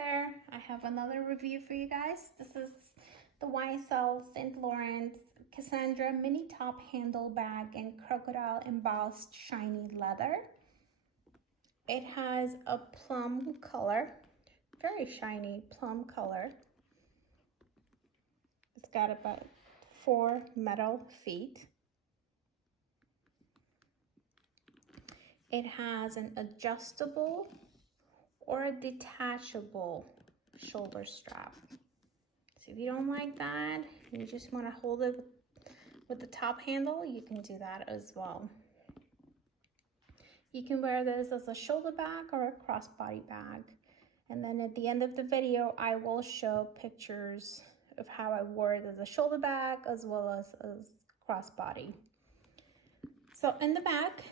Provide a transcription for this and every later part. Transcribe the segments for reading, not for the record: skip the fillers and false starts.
there, I have another review for you guys. This is the YsL St. Laurent Cassandra mini top handle bag in Crocodile Embossed shiny leather. It has a plum color, very shiny plum color. It's got about 4 metal feet. It has an adjustable or a detachable shoulder strap. So if you don't like that, you just want to hold it with the top handle, you can do that as well. You can wear this as a shoulder bag or a crossbody bag. And then at the end of the video, I will show pictures of how I wore it as a shoulder bag as well as crossbody. So in the back,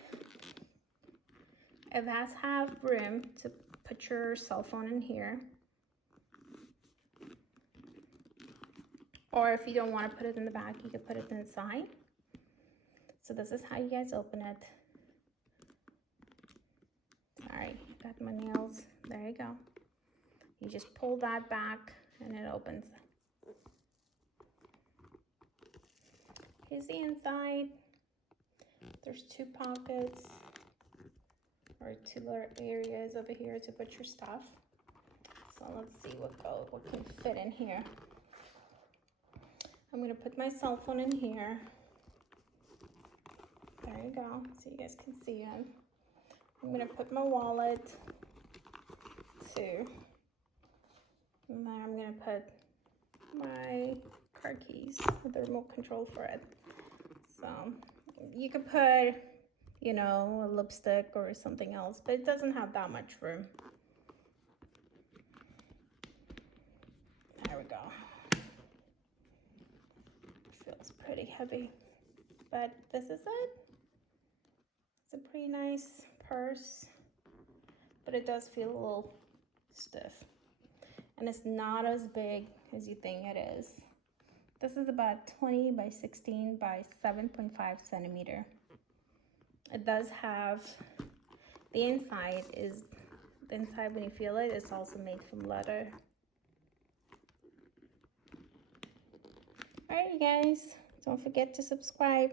it does have room to put your cell phone in here. Or if you don't want to put it in the back, you can put it inside. So this is how you guys open it. Sorry, got my nails. There you go. You just pull that back and it opens. Here's the inside. There's 2 pockets or 2 little areas over here to put your stuff. So let's see what can fit in here. I'm gonna put my cell phone in here. There you go, so you guys can see it. I'm gonna put my wallet too. And then I'm gonna put my car keys with the remote control for it. So you could put, you know, a lipstick or something else, but it doesn't have that much room. There we go. Feels pretty heavy, but this is it. It's a pretty nice purse, but it does feel a little stiff, and it's not as big as you think it is. This is about 20 by 16 by 7.5 centimeter. It does have the inside when you feel it, it's also made from leather. All right, you guys, don't forget to subscribe.